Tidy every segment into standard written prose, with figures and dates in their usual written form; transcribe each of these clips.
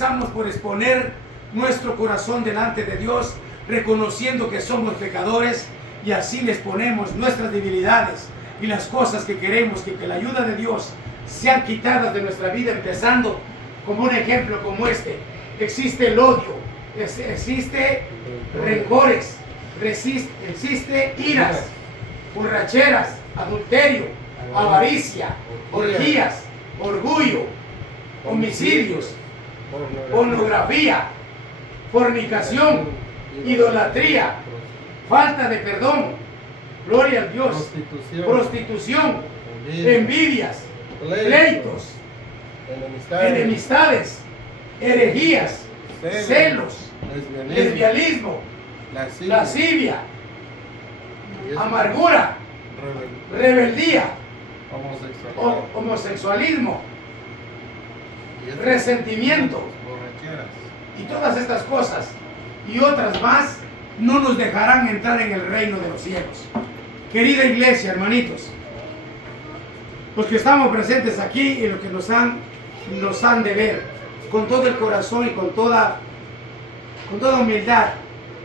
empezamos por exponer nuestro corazón delante de Dios, reconociendo que somos pecadores, y así les ponemos nuestras debilidades y las cosas que queremos que la ayuda de Dios sean quitadas de nuestra vida, empezando como un ejemplo como este. Existe el odio, existe rencores, existe iras, borracheras, adulterio, avaricia, orgías, orgullo, homicidios, pornografía, fornicación, idolatría, falta de perdón, gloria a Dios, prostitución, envidias, pleitos, enemistades, herejías, celos, lesbianismo, lascivia, amargura, rebeldía, homosexualismo, resentimiento, y todas estas cosas y otras más no nos dejarán entrar en el reino de los cielos. Querida iglesia, hermanitos, los que estamos presentes aquí y los que nos han de ver, con todo el corazón y con toda humildad,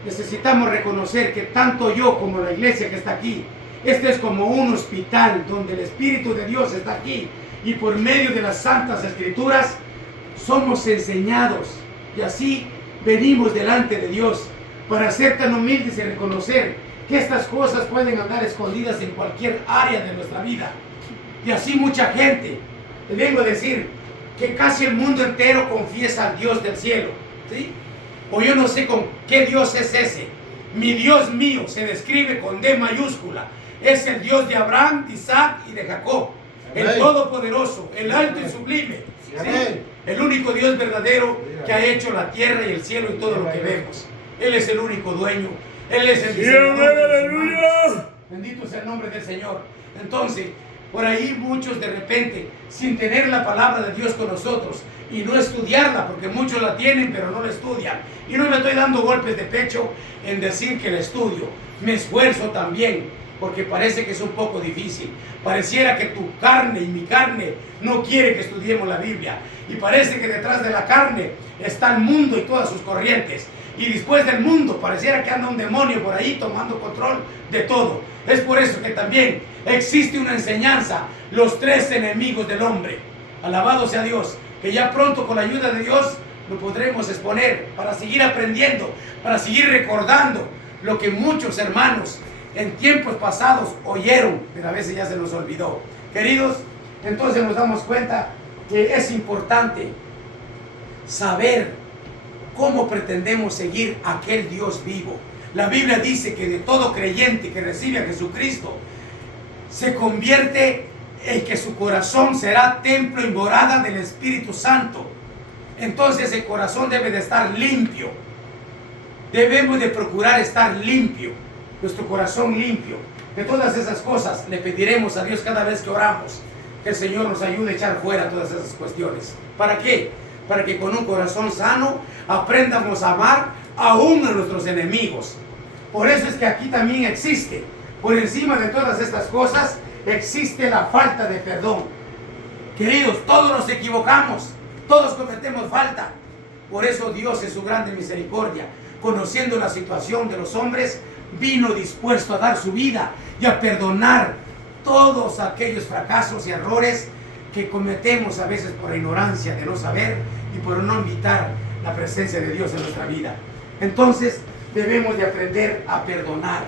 necesitamos reconocer que tanto yo como la iglesia que está aquí, este es como un hospital donde el Espíritu de Dios está aquí, y por medio de las Santas Escrituras somos enseñados, y así venimos delante de Dios para ser tan humildes y reconocer que estas cosas pueden andar escondidas en cualquier área de nuestra vida. Y así mucha gente, le vengo a decir que casi el mundo entero confiesa al Dios del cielo, ¿sí? O yo no sé con qué Dios es ese. Mi Dios mío se describe con D mayúscula. Es el Dios de Abraham, de Isaac y de Jacob. Amén. El Todopoderoso, el alto y sublime, ¿sí? El único Dios verdadero que ha hecho la tierra y el cielo y todo lo que vemos. Él es el único dueño. Él es el diseñador. Bendito sea el nombre del Señor. Entonces, por ahí muchos de repente, sin tener la palabra de Dios con nosotros y no estudiarla, porque muchos la tienen pero no la estudian. Y no me estoy dando golpes de pecho en decir que la estudio. Me esfuerzo también, porque parece que es un poco difícil. Pareciera que tu carne y mi carne no quiere que estudiemos la Biblia. Y parece que detrás de la carne está el mundo y todas sus corrientes. Y después del mundo pareciera que anda un demonio por ahí tomando control de todo. Es por eso que también existe una enseñanza, los tres enemigos del hombre. Alabado sea Dios, que ya pronto con la ayuda de Dios lo podremos exponer para seguir aprendiendo, para seguir recordando lo que muchos hermanos en tiempos pasados oyeron, pero a veces ya se nos olvidó. Queridos, entonces nos damos cuenta que es importante saber cómo pretendemos seguir a aquel Dios vivo. La Biblia dice que de todo creyente que recibe a Jesucristo se convierte en que su corazón será templo y morada del Espíritu Santo. Entonces el corazón debe de estar limpio. Debemos de procurar estar limpio, nuestro corazón limpio. De todas esas cosas le pediremos a Dios cada vez que oramos, que el Señor nos ayude a echar fuera todas esas cuestiones. ¿Para qué? Para que con un corazón sano aprendamos a amar aún a nuestros enemigos. Por eso es que aquí también existe, por encima de todas estas cosas, existe la falta de perdón. Queridos, todos nos equivocamos, todos cometemos falta. Por eso Dios en su grande misericordia, conociendo la situación de los hombres, vino dispuesto a dar su vida y a perdonar todos aquellos fracasos y errores que cometemos a veces por ignorancia de no saber y por no invitar la presencia de Dios en nuestra vida. Entonces debemos de aprender a perdonar.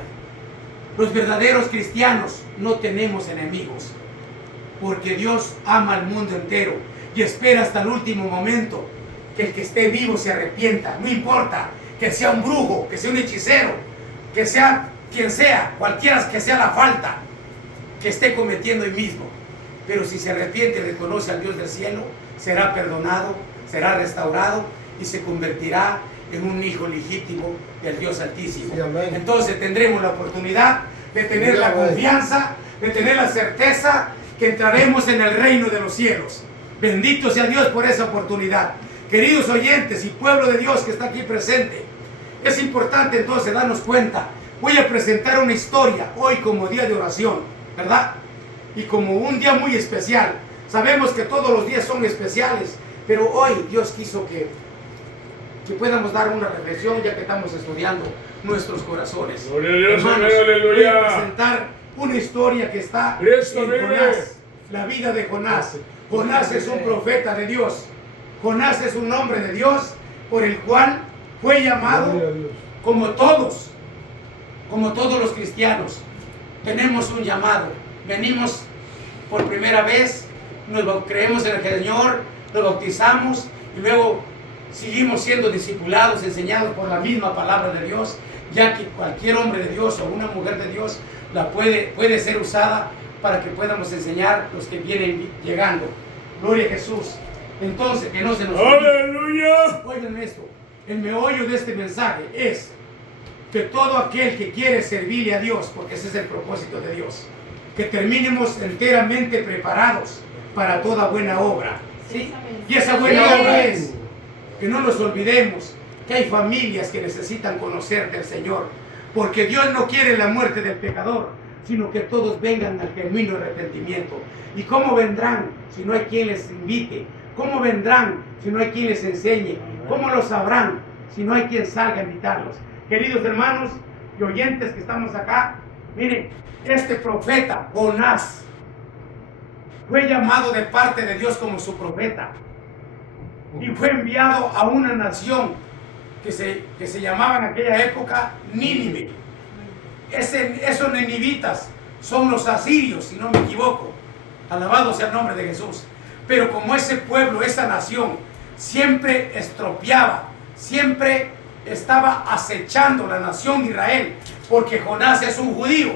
Los verdaderos cristianos no tenemos enemigos, porque Dios ama al mundo entero y espera hasta el último momento que el que esté vivo se arrepienta. No importa que sea un brujo, que sea un hechicero, que sea quien sea, cualquiera que sea la falta que esté cometiendo hoy mismo. Pero si se arrepiente y reconoce al Dios del cielo, será perdonado, será restaurado y se convertirá en un hijo legítimo del Dios Altísimo. Sí, entonces tendremos la oportunidad de tener la confianza, de tener la certeza que entraremos en el reino de los cielos. Bendito sea Dios por esa oportunidad. Queridos oyentes y pueblo de Dios que está aquí presente, es importante entonces darnos cuenta. Voy a presentar una historia hoy como día de oración, ¿verdad? Y como un día muy especial. Sabemos que todos los días son especiales, pero hoy Dios quiso que que podamos dar una reflexión ya que estamos estudiando nuestros corazones. Gloria a Dios, Hermanos, aleluya. voy a presentar una historia que está Cristo en vive. Jonás, la vida de Jonás. Jonás es un profeta de Dios. Jonás es un hombre de Dios por el cual fue llamado como todos los cristianos. Tenemos un llamado. Venimos por primera vez, creemos en el Señor, nos bautizamos y luego seguimos siendo discipulados, enseñados por la misma palabra de Dios, ya que cualquier hombre de Dios o una mujer de Dios puede ser usada para que podamos enseñar los que vienen llegando. Gloria a Jesús. Entonces, que no se nos olvide. ¡Aleluya! Oigan esto, el meollo de este mensaje es que todo aquel que quiere servirle a Dios, porque ese es el propósito de Dios, que terminemos enteramente preparados para toda buena obra. ¿Sí? Y esa buena obra es que no nos olvidemos que hay familias que necesitan conocer del Señor, porque Dios no quiere la muerte del pecador, sino que todos vengan al genuino arrepentimiento. ¿Y cómo vendrán si no hay quien les invite? ¿Cómo vendrán si no hay quien les enseñe? ¿Cómo lo sabrán si no hay quien salga a invitarlos? Queridos hermanos y oyentes que estamos acá, miren, este profeta, Jonás, fue llamado de parte de Dios como su profeta y fue enviado a una nación que se llamaba en aquella época Nínive. Esos ninivitas son los asirios, si no me equivoco. Alabado sea el nombre de Jesús. Pero como ese pueblo, esa nación, siempre estropeaba, siempre estaba acechando la nación de Israel, porque Jonás es un judío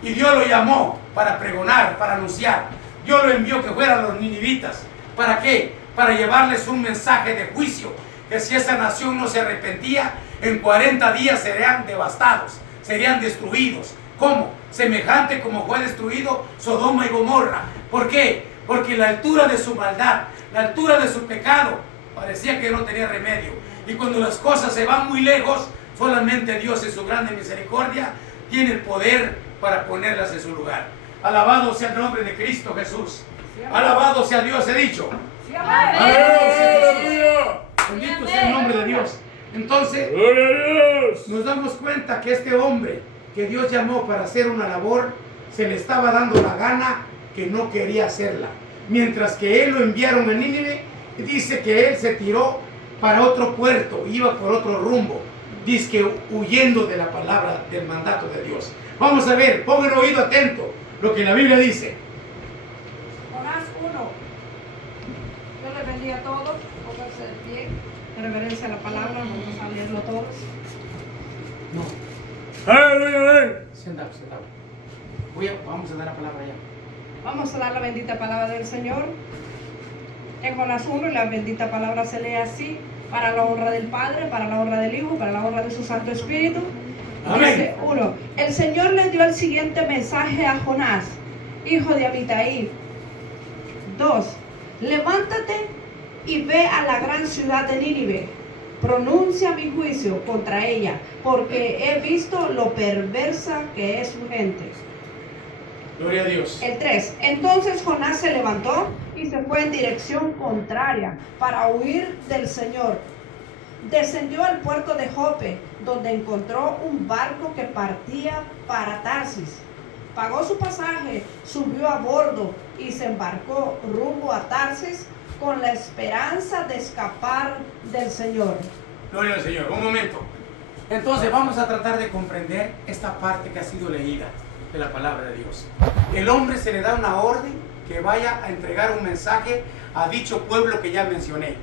y Dios lo llamó para pregonar, para anunciar. Dios lo envió que fueran los ninivitas. ¿Para qué? Para llevarles un mensaje de juicio, que si esa nación no se arrepentía, en 40 días serían devastados, serían destruidos. ¿Cómo? Semejante como fue destruido Sodoma y Gomorra. ¿Por qué? Porque la altura de su maldad, la altura de su pecado, parecía que no tenía remedio. Y cuando las cosas se van muy lejos, solamente Dios en su grande misericordia tiene el poder para ponerlas en su lugar. Alabado sea el nombre de Cristo Jesús. Alabado sea Dios, he dicho. Alabado sea Jesús. Bendito sea el nombre de Dios. Entonces, nos damos cuenta que este hombre que Dios llamó para hacer una labor, se le estaba dando la gana que no quería hacerla. Mientras que él lo enviaron a Nínive, dice que él se tiró para otro puerto, iba por otro rumbo, dice que huyendo de la palabra, del mandato de Dios. Vamos a ver, pongan oído atento lo que la Biblia dice. Jonás 1. Dios les bendiga a todos, pónganse de pie, en reverencia a la palabra, vamos a leerlo todos. No. ¡Aleluya! Sentado. Vamos a dar la palabra ya. Vamos a dar la bendita palabra del Señor. En Jonás 1, la bendita palabra se lee así: para la honra del Padre, para la honra del Hijo, para la honra de su Santo Espíritu. Amén. Dice 1. El Señor le dio el siguiente mensaje a Jonás, hijo de Amitai. 2. Levántate y ve a la gran ciudad de Nínive. Pronuncia mi juicio contra ella, porque he visto lo perversa que es su gente. Gloria a Dios. El 3. Entonces Jonás se levantó y se fue en dirección contraria para huir del Señor. Descendió al puerto de Jope, donde encontró un barco que partía para Tarsis. Pagó su pasaje, subió a bordo y se embarcó rumbo a Tarsis con la esperanza de escapar del Señor. Gloria al Señor. Un momento. Entonces vamos a tratar de comprender esta parte que ha sido leída de la palabra de Dios. El hombre se le da una orden que vaya a entregar un mensaje a dicho pueblo que ya mencioné.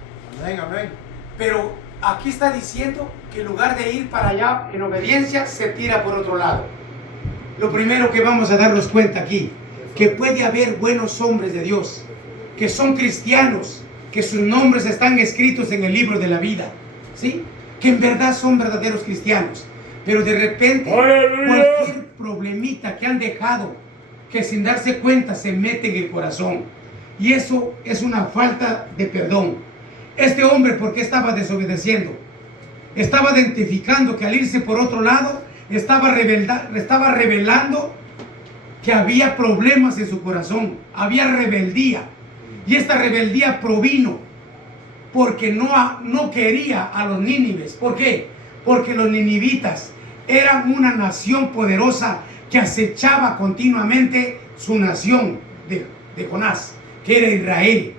Amén, amén. Pero aquí está diciendo que en lugar de ir para allá en obediencia, se tira por otro lado. Lo primero que vamos a darnos cuenta aquí, que puede haber buenos hombres de Dios, que son cristianos, que sus nombres están escritos en el libro de la vida, ¿sí? Que en verdad son verdaderos cristianos, pero de repente cualquier problemita que han dejado, que sin darse cuenta se mete en el corazón, y eso es una falta de perdón. Este hombre, ¿por qué estaba desobedeciendo? Estaba identificando que al irse por otro lado estaba revelando que había problemas en su corazón, había rebeldía, y esta rebeldía provino porque no quería a los nínives. ¿Por qué? Porque los ninivitas eran una nación poderosa que acechaba continuamente su nación de Jonás, que era Israel.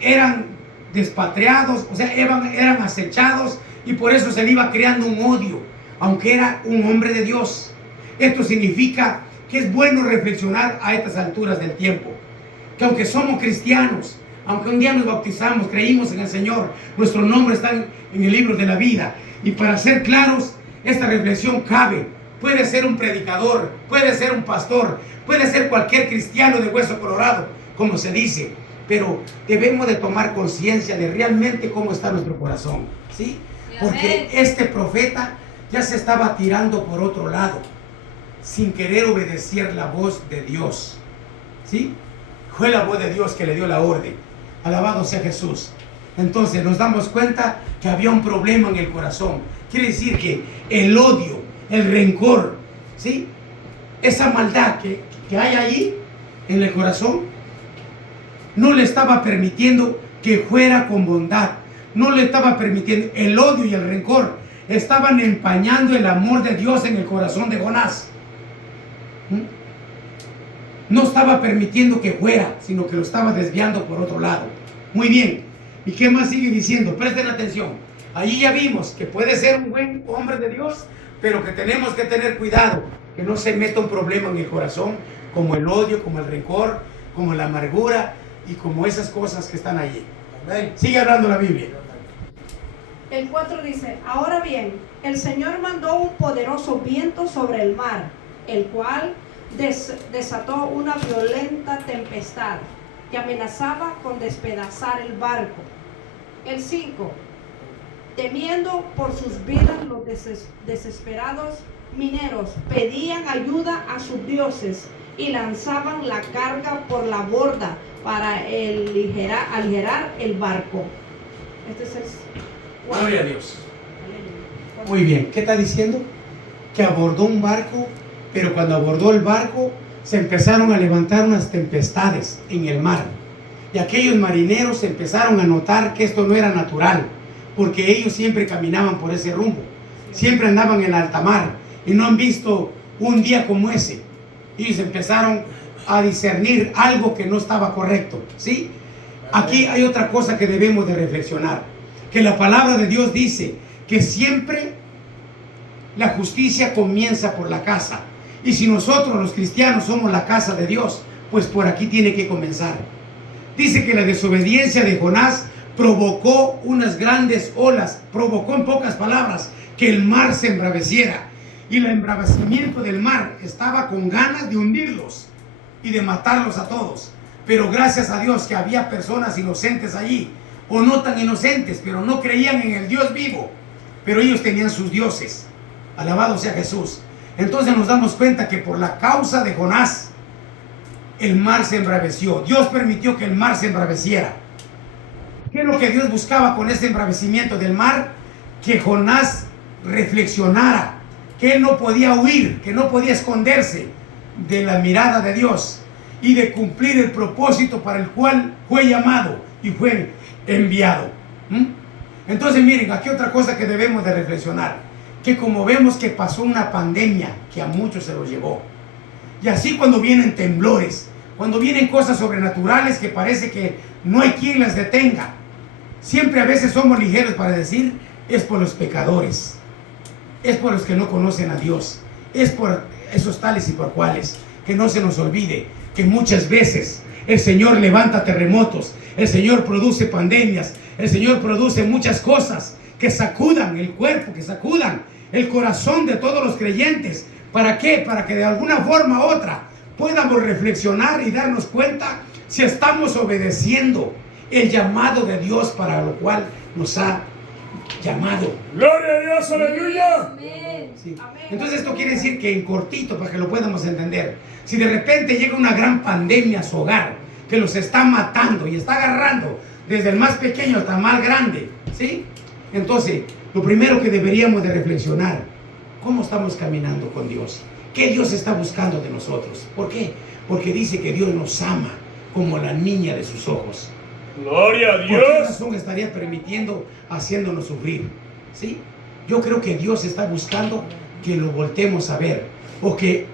Eran despatriados, o sea, eran acechados, y por eso se le iba creando un odio, aunque era un hombre de Dios. Esto significa que es bueno reflexionar a estas alturas del tiempo, que aunque somos cristianos, aunque un día nos bautizamos, creímos en el Señor, nuestro nombre está en el libro de la vida. Y para ser claros, esta reflexión cabe. Puede ser un predicador, puede ser un pastor, puede ser cualquier cristiano de hueso colorado, como se dice. Pero debemos de tomar conciencia de realmente cómo está nuestro corazón, ¿sí? Porque este profeta ya se estaba tirando por otro lado, sin querer obedecer la voz de Dios, ¿sí? Fue la voz de Dios que le dio la orden. Alabado sea Jesús. Entonces nos damos cuenta que había un problema en el corazón. Quiere decir que el odio, el rencor, ¿sí? Esa maldad que hay ahí en el corazón, no le estaba permitiendo que fuera con bondad. No le estaba permitiendo. El odio y el rencor estaban empañando el amor de Dios en el corazón de Jonás. No estaba permitiendo que fuera, sino que lo estaba desviando por otro lado. Muy bien. ¿Y qué más sigue diciendo? Presten atención. Allí ya vimos que puede ser un buen hombre de Dios, pero que tenemos que tener cuidado, que no se meta un problema en el corazón, como el odio, como el rencor, como la amargura y como esas cosas que están allí. Sigue hablando la Biblia. El 4 dice: ahora bien, el Señor mandó un poderoso viento sobre el mar, el cual desató una violenta tempestad que amenazaba con despedazar el barco. El 5: temiendo por sus vidas, los desesperados mineros pedían ayuda a sus dioses y lanzaban la carga por la borda para aligerar el barco. Este es el... Gloria a Dios. Muy bien, ¿qué está diciendo? Que abordó un barco, pero cuando abordó el barco se empezaron a levantar unas tempestades en el mar. Y aquellos marineros empezaron a notar que esto no era natural, porque ellos siempre caminaban por ese rumbo, siempre andaban en alta mar y no han visto un día como ese. Ellos empezaron a discernir algo que no estaba correcto, ¿sí? Aquí hay otra cosa que debemos de reflexionar, que la palabra de Dios dice que siempre la justicia comienza por la casa. Y si nosotros los cristianos somos la casa de Dios, pues por aquí tiene que comenzar. Dice que la desobediencia de Jonás provocó unas grandes olas, provocó en pocas palabras que el mar se embraveciera. Y el embravecimiento del mar estaba con ganas de hundirlos y de matarlos a todos. Pero gracias a Dios que había personas inocentes allí, o no tan inocentes, pero no creían en el Dios vivo, pero ellos tenían sus dioses. Alabado sea Jesús. Entonces nos damos cuenta que por la causa de Jonás el mar se embraveció. Dios permitió que el mar se embraveciera. ¿Qué es lo que Dios buscaba con ese embravecimiento del mar? Que Jonás reflexionara, que él no podía huir, que no podía esconderse de la mirada de Dios y de cumplir el propósito para el cual fue llamado y fue enviado. Entonces miren, aquí otra cosa que debemos de reflexionar, que como vemos que pasó una pandemia que a muchos se los llevó, y así cuando vienen temblores, cuando vienen cosas sobrenaturales que parece que no hay quien las detenga, siempre a veces somos ligeros para decir, es por los pecadores, es por los que no conocen a Dios, es por esos tales y por cuales. Que no se nos olvide que muchas veces el Señor levanta terremotos, el Señor produce pandemias, el Señor produce muchas cosas que sacudan el cuerpo, que sacudan el corazón de todos los creyentes. ¿Para qué? Para que de alguna forma u otra podamos reflexionar y darnos cuenta si estamos obedeciendo el llamado de Dios para lo cual nos ha llamado. ¡Gloria a Dios! ¡Aleluya! Sí. Entonces esto quiere decir que en cortito, para que lo podamos entender, si de repente llega una gran pandemia a su hogar, que los está matando y está agarrando desde el más pequeño hasta el más grande, ¿sí? Entonces, lo primero que deberíamos de reflexionar, ¿cómo estamos caminando con Dios? ¿Qué Dios está buscando de nosotros? ¿Por qué? Porque dice que Dios nos ama como la niña de sus ojos. Gloria a ¿Por qué Dios. razón estaría permitiendo, haciéndonos sufrir? ¿Sí? Yo creo que Dios está buscando que lo voltemos a ver, o que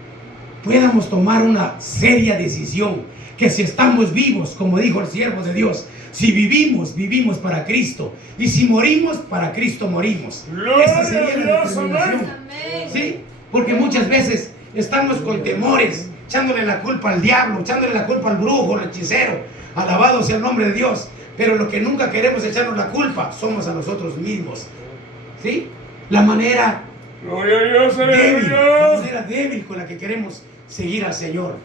podamos tomar una seria decisión, que si estamos vivos, como dijo el siervo de Dios, si vivimos, vivimos para Cristo, y si morimos, para Cristo morimos. Esa sería la determinación. ¿Sí? Porque muchas veces estamos con temores, echándole la culpa al diablo, echándole la culpa al brujo, al hechicero. Alabado sea el nombre de Dios. Pero lo que nunca queremos echarnos la culpa somos a nosotros mismos. ¿Sí? La manera Gloria a Dios, débil, la aleluya. manera débil con la que queremos seguir al Señor.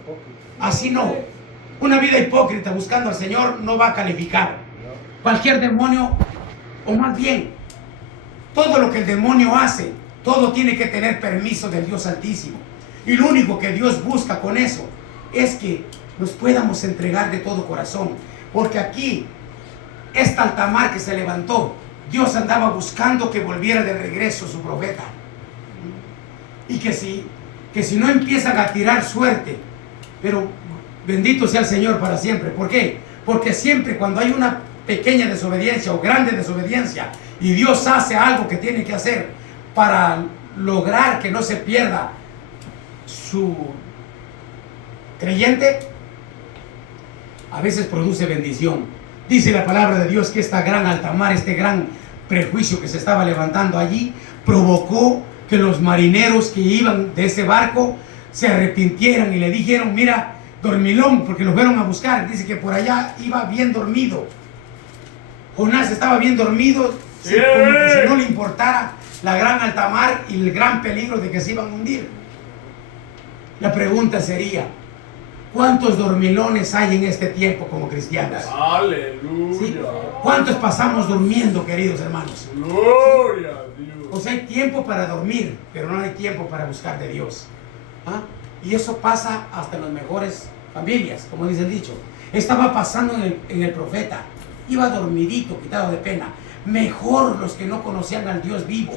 Así no. Una vida hipócrita buscando al Señor no va a calificar. Cualquier demonio, o más bien, todo lo que el demonio hace, todo tiene que tener permiso del Dios Altísimo. Y lo único que Dios busca con eso es que nos podamos entregar de todo corazón. Porque aquí, esta altamar que se levantó, Dios andaba buscando que volviera de regreso su profeta. Y que si no empiezan a tirar suerte, pero bendito sea el Señor para siempre. ¿Por qué? Porque siempre cuando hay una pequeña desobediencia o grande desobediencia y Dios hace algo que tiene que hacer para lograr que no se pierda su creyente, a veces produce bendición. Dice la palabra de Dios que esta gran altamar, este gran prejuicio que se estaba levantando allí, provocó que los marineros que iban de ese barco se arrepintieran y le dijeron: mira, dormilón, porque lo fueron a buscar. Dice que por allá iba bien dormido. Jonás estaba bien dormido, como que si no le importara la gran altamar y el gran peligro de que se iban a hundir. La pregunta sería: ¿cuántos dormilones hay en este tiempo como cristianos? Aleluya. ¿Sí? ¿Cuántos pasamos durmiendo, queridos hermanos? Gloria a Dios. Pues hay tiempo para dormir, pero no hay tiempo para buscar de Dios. ¿Ah? Y eso pasa hasta en las mejores familias, como dice el dicho. Estaba pasando en el profeta. Iba dormidito, quitado de pena. Mejor los que no conocían al Dios vivo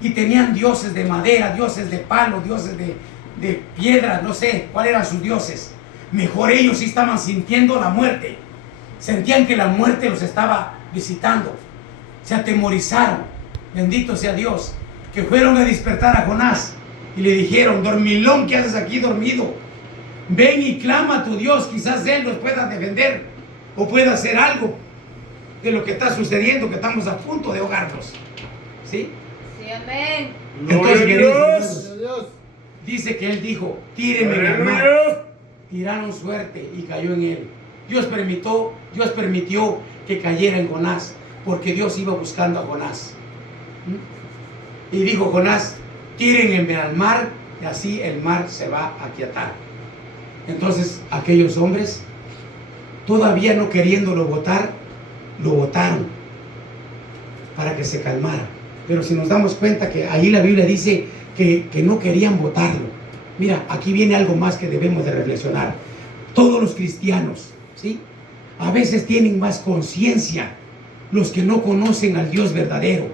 y tenían dioses de madera, dioses de palo, dioses de piedra, no sé cuáles eran sus dioses. Mejor ellos sí estaban sintiendo la muerte. Sentían que la muerte los estaba visitando. Se atemorizaron. Bendito sea Dios. Que fueron a despertar a Jonás y le dijeron: dormilón, ¿qué haces aquí dormido? Ven y clama a tu Dios. Quizás Él nos pueda defender o pueda hacer algo de lo que está sucediendo, que estamos a punto de ahogarnos. ¿Sí? Sí, amén. Entonces, Gloria a queridos Dios. hermanos, dice que Él dijo: tíreme en el mar. Aleluya. Tiraron suerte y cayó en él. Dios permitió que cayera en Jonás, porque Dios iba buscando a Jonás. Y dijo Jonás: tírenme al mar, y así el mar se va a aquietar. Entonces aquellos hombres, todavía no queriéndolo botar, lo botaron para que se calmara. Pero si nos damos cuenta que ahí la Biblia dice que no querían botarlo. Mira, aquí viene algo más que debemos de reflexionar. Todos los cristianos, ¿sí?, a veces tienen más conciencia los que no conocen al Dios verdadero.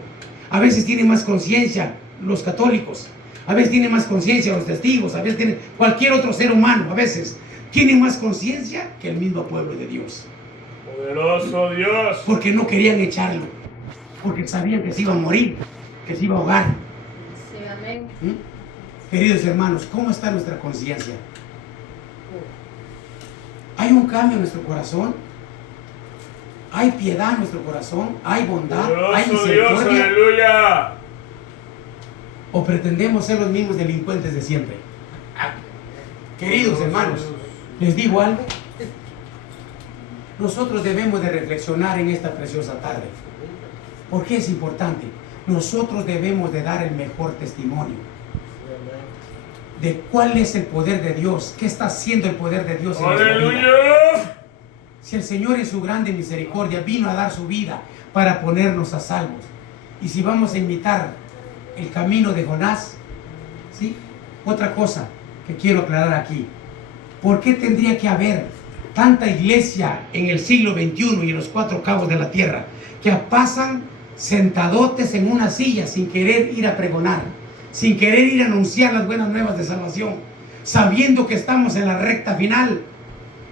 A veces tienen más conciencia los católicos. A veces tienen más conciencia los testigos. A veces tienen cualquier otro ser humano. A veces tiene más conciencia que el mismo pueblo de Dios. Poderoso Dios. Porque no querían echarlo. Porque sabían que se iba a morir, que se iba a ahogar. Sí, amén. Queridos hermanos, ¿cómo está nuestra conciencia? ¿Hay un cambio en nuestro corazón? ¿Hay piedad en nuestro corazón? ¿Hay bondad? ¿Hay Poderoso Dios, misericordia? aleluya. ¿O pretendemos ser los mismos delincuentes de siempre? Queridos hermanos, ¿les digo algo? Nosotros debemos de reflexionar en esta preciosa tarde. ¿Por qué es importante? Nosotros debemos de dar el mejor testimonio de cuál es el poder de Dios, qué está haciendo el poder de Dios en nuestra vida. Aleluya. Si el Señor en su grande misericordia vino a dar su vida para ponernos a salvos, y si vamos a imitar el camino de Jonás, ¿sí? Otra cosa que quiero aclarar aquí: ¿por qué tendría que haber tanta iglesia en el siglo XXI y en los cuatro cabos de la tierra que pasan sentadotes en una silla sin querer ir a pregonar, sin querer ir a anunciar las buenas nuevas de salvación, sabiendo que estamos en la recta final?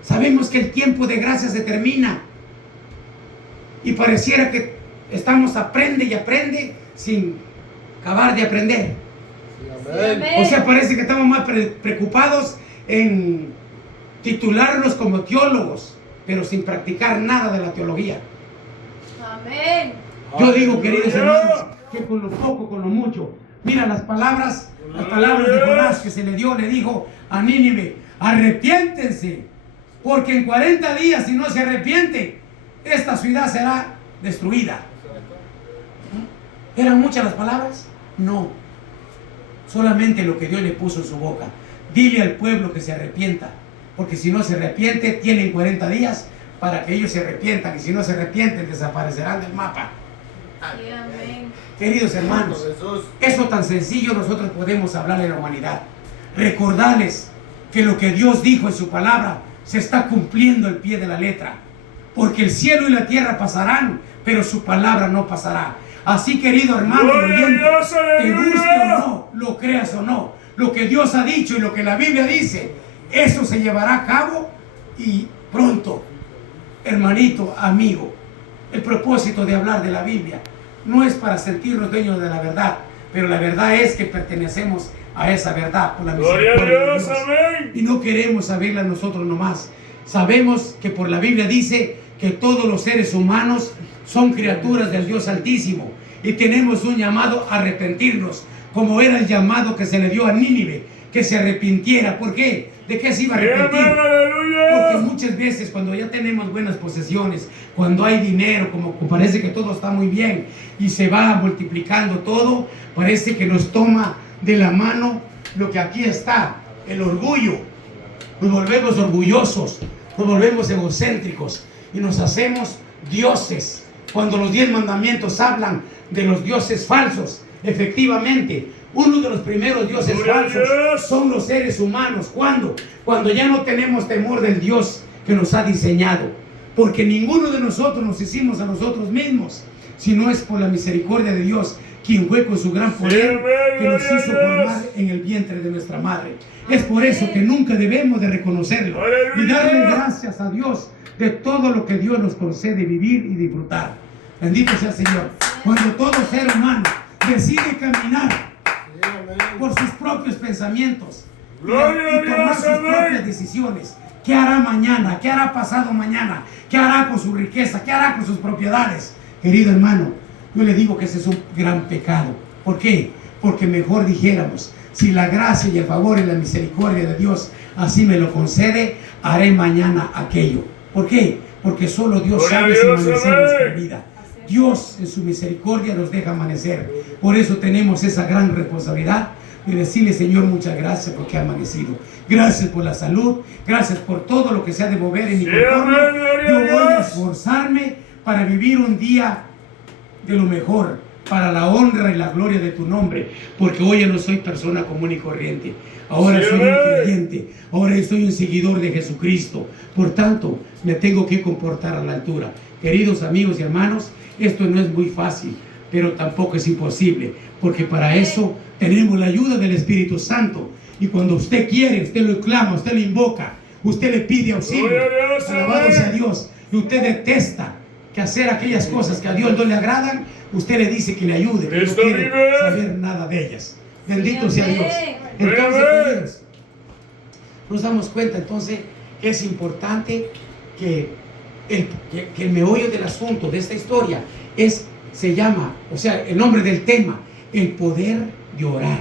Sabemos que el tiempo de gracia se termina. y pareciera que estamos aprende y aprende sin acabar de aprender. O sea, parece que estamos más preocupados en titularnos como teólogos, pero sin practicar nada de la teología. Amén. Yo digo, queridos hermanos, que con lo poco, con lo mucho, mira las palabras de Jonás que se le dio, le dijo a Nínive: arrepiéntense, porque en 40 días, si no se arrepiente, esta ciudad será destruida. ¿Eran muchas las palabras? No. Solamente lo que Dios le puso en su boca. Dile al pueblo que se arrepienta, porque si no se arrepiente, tienen 40 días para que ellos se arrepientan, y si no se arrepienten, desaparecerán del mapa. Sí, amén. Queridos hermanos, eso tan sencillo nosotros podemos hablarle a la humanidad. Recordarles que lo que Dios dijo en su palabra se está cumpliendo al pie de la letra. Porque el cielo y la tierra pasarán, pero su palabra no pasará. Así, querido hermano, oyente, te guste o no, lo creas o no, lo que Dios ha dicho y lo que la Biblia dice, eso se llevará a cabo y pronto. Hermanito, amigo, el propósito de hablar de la Biblia no es para sentirnos dueños de la verdad, pero la verdad es que pertenecemos a esa verdad por la misericordia de Dios. Y no queremos saberla nosotros nomás. Sabemos que por la Biblia dice que todos los seres humanos son criaturas del Dios Altísimo y tenemos un llamado a arrepentirnos, como era el llamado que se le dio a Nínive, que se arrepintiera. ¿Por qué? ¿De qué se iba a arrepentir? Porque muchas veces cuando ya tenemos buenas posesiones, cuando hay dinero, como parece que todo está muy bien y se va multiplicando todo, parece que nos toma de la mano lo que aquí está, el orgullo. Nos volvemos orgullosos, nos volvemos egocéntricos y nos hacemos dioses. Cuando los 10 mandamientos hablan de los dioses falsos, efectivamente, uno de los primeros dioses falsos son los seres humanos. ¿Cuándo? Cuando ya no tenemos temor del Dios que nos ha diseñado. Porque ninguno de nosotros nos hicimos a nosotros mismos, sino es por la misericordia de Dios, quien fue con su gran poder que nos hizo formar en el vientre de nuestra madre. Es por eso que nunca debemos de reconocerlo y darle gracias a Dios de todo lo que Dios nos concede vivir y disfrutar. Bendito sea el Señor. Cuando todo ser humano decide caminar por sus propios pensamientos y tomar sus propias decisiones, ¿qué hará mañana? ¿Qué hará pasado mañana? ¿Qué hará con su riqueza? ¿Qué hará con sus propiedades? Querido hermano, yo le digo que ese es un gran pecado. ¿Por qué? Porque mejor dijéramos: si la gracia y el favor y la misericordia de Dios así me lo concede, haré mañana aquello. ¿Por qué? Porque solo Dios sabe si amanecer nuestra vida. Dios en su misericordia nos deja amanecer. Por eso tenemos esa gran responsabilidad de decirle: Señor, muchas gracias porque ha amanecido. Gracias por la salud. Gracias por todo lo que se ha de mover en mi contorno. Yo voy a esforzarme para vivir un día de lo mejor, para la honra y la gloria de tu nombre, porque hoy ya no soy persona común y corriente. Ahora soy un creyente, ahora soy un seguidor de Jesucristo. Por tanto, me tengo que comportar a la altura. Queridos amigos y hermanos, esto no es muy fácil, pero tampoco es imposible, porque para eso tenemos la ayuda del Espíritu Santo. Y cuando usted quiere, usted lo clama, usted lo invoca, usted le pide auxilio. Alabado sea Dios. Y usted detesta que hacer aquellas cosas que a Dios no le agradan, usted le dice que le ayude, que no quiere saber nada de ellas. Bendito sea Dios. Entonces, queridos, nos damos cuenta entonces que es importante que el meollo del asunto de esta historia se llama, o sea, el nombre del tema, el poder de orar,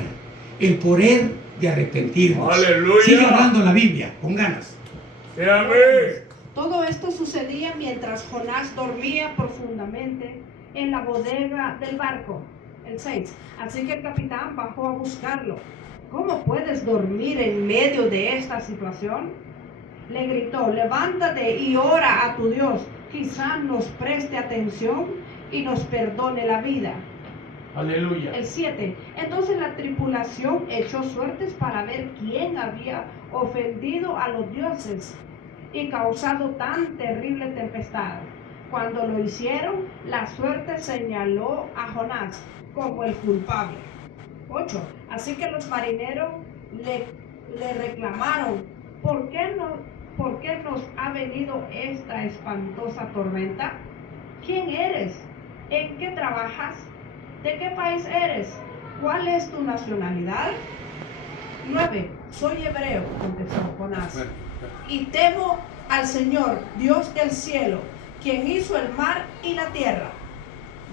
el poder de arrepentirnos. ¡Aleluya! Sigue hablando la Biblia, con ganas. Amén. Todo esto sucedía mientras Jonás dormía profundamente en la bodega del barco. El 6. Así que el capitán bajó a buscarlo. ¿Cómo puedes dormir en medio de esta situación? Le gritó: levántate y ora a tu Dios. Quizá nos preste atención y nos perdone la vida. Aleluya. El 7. Entonces la tripulación echó suertes para ver quién había ofendido a los dioses y causado tan terrible tempestad. Cuando lo hicieron, la suerte señaló a Jonás como el culpable. 8. Así que los marineros le reclamaron: ¿por qué nos ha venido esta espantosa tormenta? ¿quién eres? ¿En qué trabajas? ¿De qué país eres? ¿Cuál es tu nacionalidad? 9. Soy hebreo, contestó Jonás, y temo al Señor, Dios del cielo, quien hizo el mar y la tierra.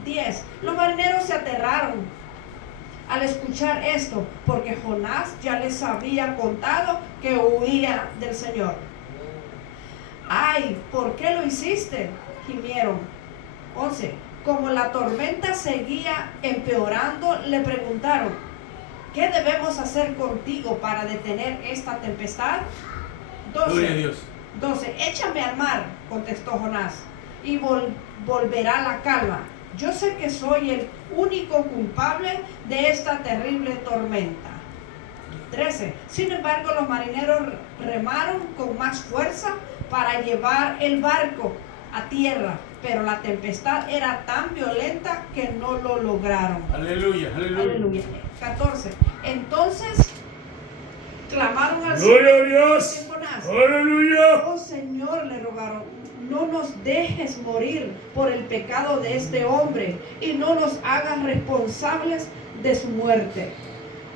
10. Los marineros se aterraron al escuchar esto, porque Jonás ya les había contado que huía del Señor. ¡Ay! ¿Por qué lo hiciste?, gimieron. 11. Como la tormenta seguía empeorando, le preguntaron: ¿qué debemos hacer contigo para detener esta tempestad? 12. Gloria a Dios. 12. Échame al mar, contestó Jonás, y volverá la calma. Yo sé que soy el único culpable de esta terrible tormenta. 13. Sin embargo, los marineros remaron con más fuerza para llevar el barco a tierra, pero la tempestad era tan violenta que no lo lograron. Aleluya, aleluya. Aleluya. 14. Entonces clamaron al Gloria a Señor. Dios. Jonás: Aleluya. oh Señor, le rogaron, no nos dejes morir por el pecado de este hombre y no nos hagas responsables de su muerte.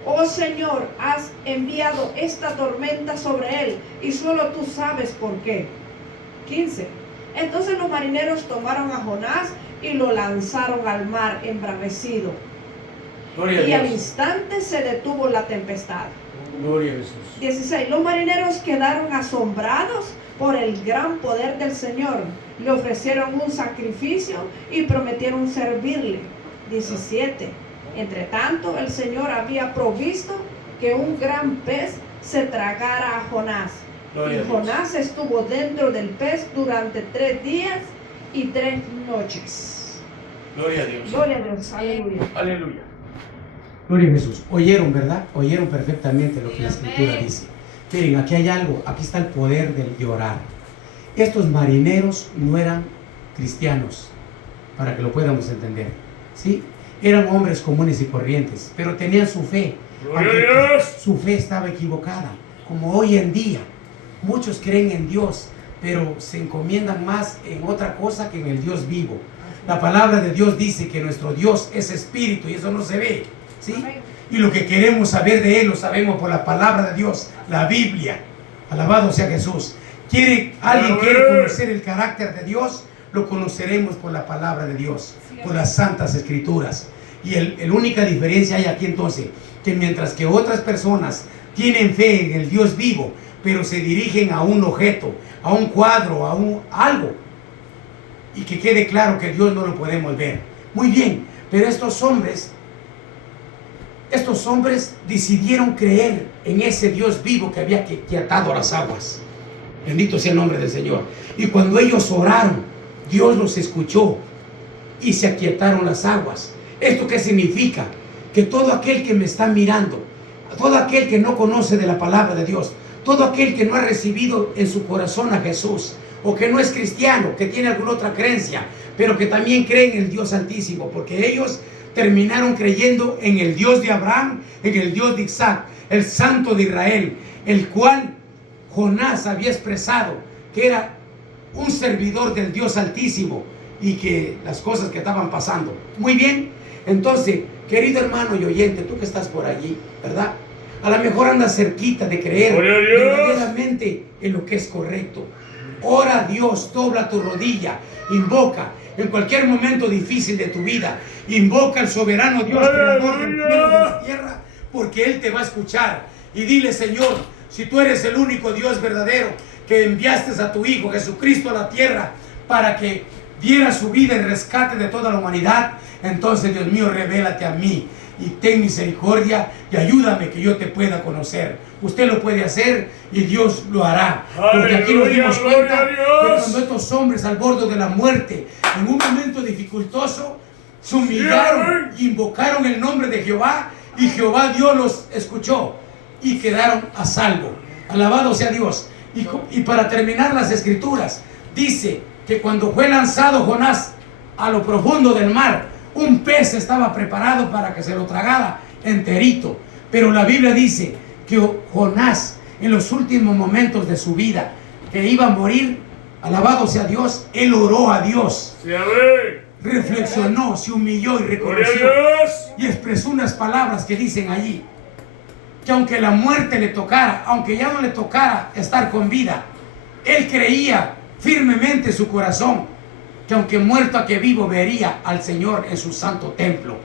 Oh Señor, has enviado esta tormenta sobre él y solo tú sabes por qué. 15. Entonces los marineros tomaron a Jonás y lo lanzaron al mar embravecido. Gloria a Y al Dios. instante se detuvo la tempestad. Gloria a Jesús. 16. Los marineros quedaron asombrados por el gran poder del Señor. Le ofrecieron un sacrificio y prometieron servirle. 17. Entre tanto, el Señor había provisto que un gran pez se tragara a Jonás. Gloria a Y Dios. Jonás estuvo dentro del pez durante 3 días y 3 noches. Gloria a Dios. Gloria a Dios. Aleluya. Aleluya. Gloria a Jesús. Oyeron, ¿verdad? Oyeron perfectamente lo que la Escritura Amén. dice. Miren, aquí hay algo. Aquí está el poder de orar. Estos marineros no eran cristianos, para que lo podamos entender. ¿Sí? Eran hombres comunes y corrientes, pero tenían su fe. Gloria a Aunque Dios. su fe estaba equivocada, como hoy en día. Muchos creen en Dios, pero se encomiendan más en otra cosa que en el Dios vivo. La palabra de Dios dice que nuestro Dios es espíritu y eso no se ve, ¿sí? Amén. Y lo que queremos saber de Él lo sabemos por la palabra de Dios, la Biblia. Alabado sea Jesús. ¿Alguien quiere conocer el carácter de Dios? Lo conoceremos por la palabra de Dios, por las santas escrituras. Y la única diferencia hay aquí entonces, que mientras que otras personas tienen fe en el Dios vivo, pero se dirigen a un objeto, a un cuadro, a algo, y que quede claro que Dios no lo podemos ver. Muy bien, pero estos hombres decidieron creer en ese Dios vivo que había quietado las aguas. Bendito sea el nombre del Señor. Y cuando ellos oraron, Dios los escuchó y se aquietaron las aguas. ¿Esto qué significa? Que todo aquel que me está mirando, todo aquel que no conoce de la palabra de Dios, todo aquel que no ha recibido en su corazón a Jesús, o que no es cristiano, que tiene alguna otra creencia, pero que también cree en el Dios Altísimo, porque ellos terminaron creyendo en el Dios de Abraham, en el Dios de Isaac, el Santo de Israel, el cual Jonás había expresado que era un servidor del Dios Altísimo y que las cosas que estaban pasando. Muy bien, entonces, querido hermano y oyente, tú que estás por allí, ¿verdad? A lo mejor andas cerquita de creer verdaderamente en lo que es correcto. Ora a Dios, dobla tu rodilla, invoca en cualquier momento difícil de tu vida, invoca al soberano Dios, creador del cielo y de la tierra, porque Él te va a escuchar. Y dile: Señor, si tú eres el único Dios verdadero que enviaste a tu Hijo Jesucristo a la tierra para que diera su vida en rescate de toda la humanidad, entonces, Dios mío, revélate a mí y ten misericordia y ayúdame que yo te pueda conocer. Usted lo puede hacer y Dios lo hará. Porque aquí nos dimos cuenta que cuando estos hombres al borde de la muerte, en un momento dificultoso, se humillaron, invocaron el nombre de Jehová, y Jehová Dios los escuchó y quedaron a salvo. Alabado sea Dios. Y para terminar las escrituras, dice que cuando fue lanzado Jonás a lo profundo del mar, un pez estaba preparado para que se lo tragara enterito. Pero la Biblia dice que Jonás, en los últimos momentos de su vida, que iba a morir, Alabado sea Dios. Él oró a Dios. Sí, amén. Reflexionó, se humilló y Gloria a reconoció. Dios. Y expresó unas palabras que dicen allí. Que aunque la muerte le tocara, aunque ya no le tocara estar con vida, él creía firmemente en su corazón que aunque muerto a que vivo vería al Señor en su santo templo.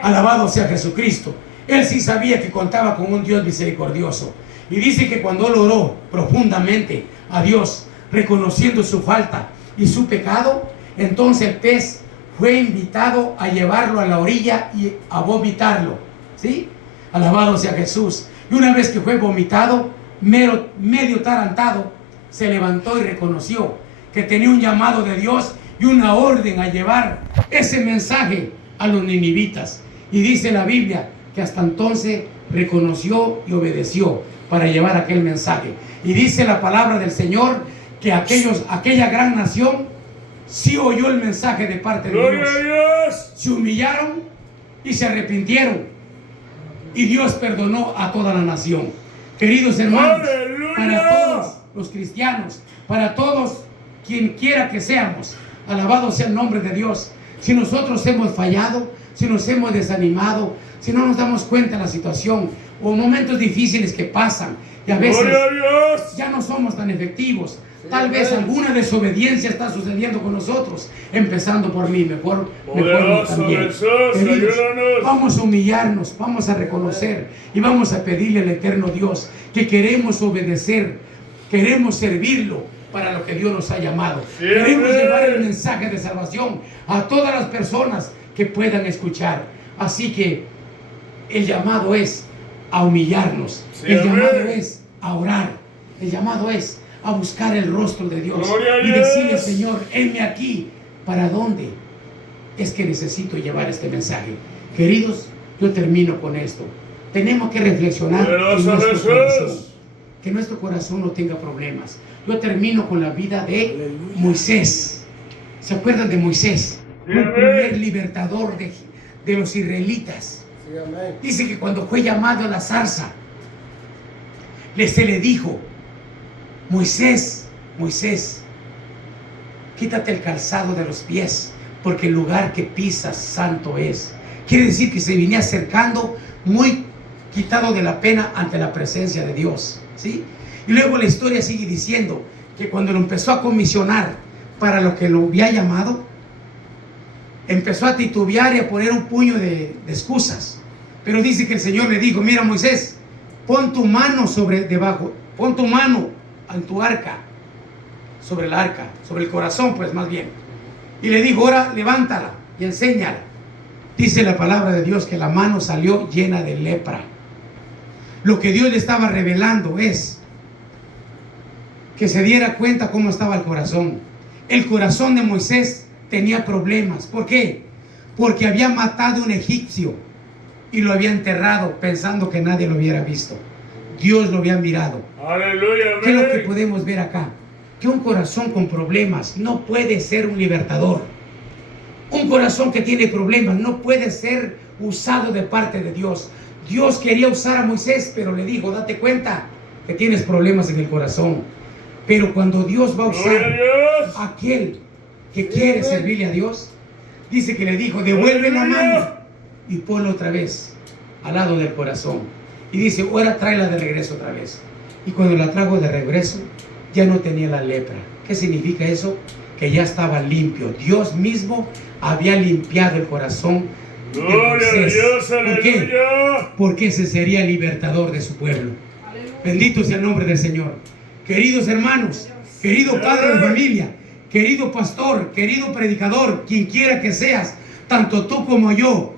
Alabado sea Jesucristo. Él sí sabía que contaba con un Dios misericordioso. Y dice que cuando él oró profundamente a Dios, reconociendo su falta y su pecado, entonces el pez fue invitado a llevarlo a la orilla y a vomitarlo. ¿Sí? Alabado sea Jesús. Y una vez que fue vomitado, medio tarantado, se levantó y reconoció que tenía un llamado de Dios y una orden a llevar ese mensaje a los ninivitas. Y dice la Biblia que hasta entonces reconoció y obedeció para llevar aquel mensaje. Y dice la palabra del Señor que aquella gran nación sí oyó el mensaje de parte de Gloria Dios. a Dios. Se humillaron y se arrepintieron. Y Dios perdonó a toda la nación. Queridos hermanos, ¡Aleluya! para todos los cristianos, para todos quien quiera que seamos, alabado sea el nombre de Dios. Si nosotros hemos fallado, si nos hemos desanimado, si no nos damos cuenta de la situación o momentos difíciles que pasan y a veces ¡Gloria a Dios! ya no somos tan efectivos. Tal vez alguna desobediencia está sucediendo con nosotros, empezando por mí, mejor Poderoso también. Jesús, Queridos, ayúdanos. vamos a humillarnos, vamos a reconocer y vamos a pedirle al eterno Dios que queremos obedecer, queremos servirlo para lo que Dios nos ha llamado. Sí, Queremos amén. llevar el mensaje de salvación a todas las personas que puedan escuchar. Así que el llamado es a humillarnos, Sí, el amén. llamado es a orar, el llamado es a buscar el rostro de Dios Gloria a y Dios. decirle: Señor, henme aquí. ¿Para dónde es que necesito llevar este mensaje? Queridos, yo termino con esto. Tenemos que reflexionar en Poderoso nuestro Jesús. corazón, que nuestro corazón no tenga problemas. Yo termino con la vida de Moisés. ¿Se acuerdan de Moisés? Sí, Fue el amén. primer libertador de los israelitas. Dice que cuando fue llamado a la zarza, se le dijo: Moisés, Moisés, quítate el calzado de los pies, porque el lugar que pisas santo es. Quiere decir que se venía acercando muy quitado de la pena ante la presencia de Dios, ¿sí? Y luego la historia sigue diciendo que cuando lo empezó a comisionar para lo que lo había llamado, empezó a titubear y a poner un puño de excusas. Pero dice que el Señor le dijo: mira, Moisés, pon tu mano pon tu mano en tu arca, sobre el arca, sobre el corazón, pues más bien. Y le dijo: ahora levántala y enséñala. Dice la palabra de Dios que la mano salió llena de lepra. Lo que Dios le estaba revelando es que se diera cuenta cómo estaba el corazón. El corazón de Moisés tenía problemas. ¿Por qué? Porque había matado a un egipcio y lo había enterrado pensando que nadie lo hubiera visto. Dios lo había mirado. Aleluya, ¿Qué es lo que amén. podemos ver acá? Que un corazón con problemas no puede ser un libertador. Un corazón que tiene problemas no puede ser usado de parte de Dios. Dios quería usar a Moisés, pero le dijo: date cuenta que tienes problemas en el corazón. Pero cuando Dios va a Gloria a usar Dios. a aquel que quiere servirle a Dios, dice que le dijo: devuelve la mano y ponla otra vez al lado del corazón. Y dice: ahora tráela de regreso otra vez. Y cuando la trajo de regreso, ya no tenía la lepra. ¿Qué significa eso? Que ya estaba limpio. Dios mismo había limpiado el corazón de Gloria a Moisés. Dios, ¿Por qué? aleluya. Porque ese sería el libertador de su pueblo. Bendito sea el nombre del Señor. Queridos hermanos, querido padre de familia, querido pastor, querido predicador, quien quiera que seas, tanto tú como yo,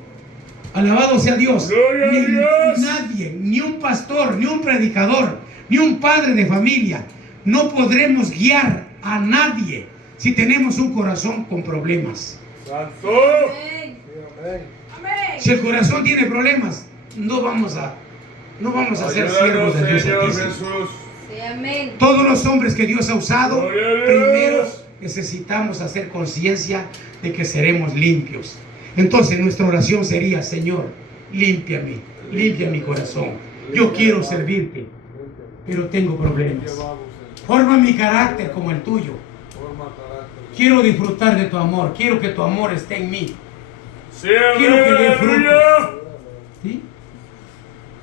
alabado sea Dios. Gloria a Dios. Nadie, ni un pastor, ni un predicador, ni un padre de familia, no podremos guiar a nadie si tenemos un corazón con problemas. Santo. Amén. Amén. Si el corazón tiene problemas, no vamos a ser siervos Ayúdanos, de Dios Señor Altísimo. Jesús. Sí, amén. Todos los hombres que Dios ha usado, Gloria a Dios. primero necesitamos hacer conciencia de que seremos limpios. Entonces nuestra oración sería: Señor, límpiame, limpia mi corazón. Yo quiero servirte, pero tengo problemas. Forma mi carácter como el tuyo. Quiero disfrutar de tu amor. Quiero que tu amor esté en mí. Sí, Quiero que dé fruto. aleluya. ¿Sí?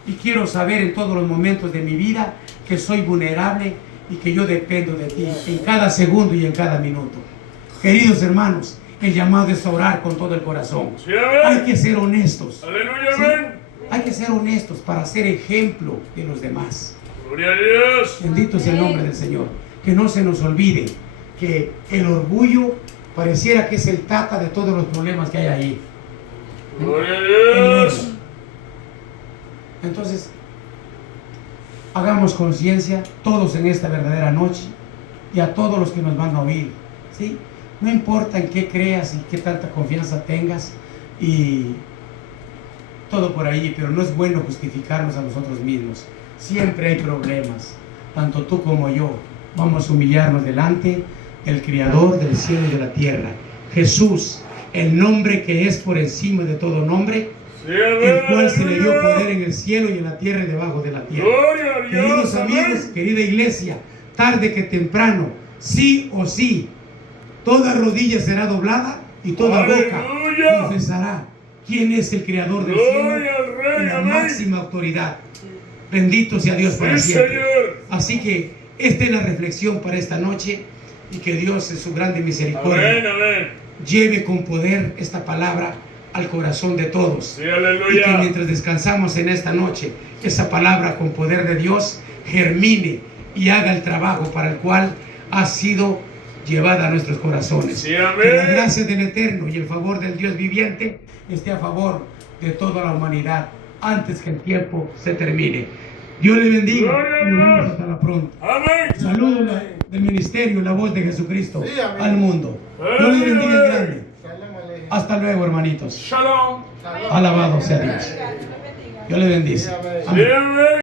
Y quiero saber en todos los momentos de mi vida que soy vulnerable y que yo dependo de ti en cada segundo y en cada minuto. Queridos hermanos, el llamado es orar con todo el corazón. Sí, amén. Hay que ser honestos. Aleluya, ¿Sí? amén. Hay que ser honestos para ser ejemplo de los demás. Gloria a Dios. Bendito sea el nombre del Señor. Que no se nos olvide que el orgullo pareciera que es el tata de todos los problemas que hay ahí. Gloria a Dios. Entonces, hagamos conciencia todos en esta verdadera noche y a todos los que nos van a oír, ¿sí? No importa en qué creas y qué tanta confianza tengas y todo por ahí, pero no es bueno justificarnos a nosotros mismos. Siempre hay problemas, tanto tú como yo. Vamos a humillarnos delante del Creador del cielo y de la tierra, Jesús, el nombre que es por encima de todo nombre, Sí, amén. el cual se le dio Aleluya. poder en el cielo y en la tierra y debajo de la tierra. Gloria a Dios. Queridos amigos, Amén. querida iglesia, tarde que temprano, sí o sí, toda rodilla será doblada y toda boca Aleluya. confesará quién es el creador del Gloria cielo al Rey, y la amén. máxima autoridad. Bendito sea Dios para Sí, siempre. Señor. Así que esta es la reflexión para esta noche y que Dios en su grande misericordia Amén, amén. lleve con poder esta palabra al corazón de todos. Sí, Y que aleluya. mientras descansamos en esta noche, esa palabra con poder de Dios germine y haga el trabajo para el cual ha sido llevada a nuestros corazones. Sí, amén. Que la gracia del Eterno y el favor del Dios viviente esté a favor de toda la humanidad antes que el tiempo se termine. Dios le bendiga Gloria a y nos vemos Dios. hasta la pronto. Amén. Saludos del ministerio, la voz de Jesucristo Sí, amén. al mundo. Dios le bendiga en grande. Hasta luego, hermanitos. Shalom. Alabado sea Dios. Dios le bendice. Sí, amén. Amén. Sí, amén.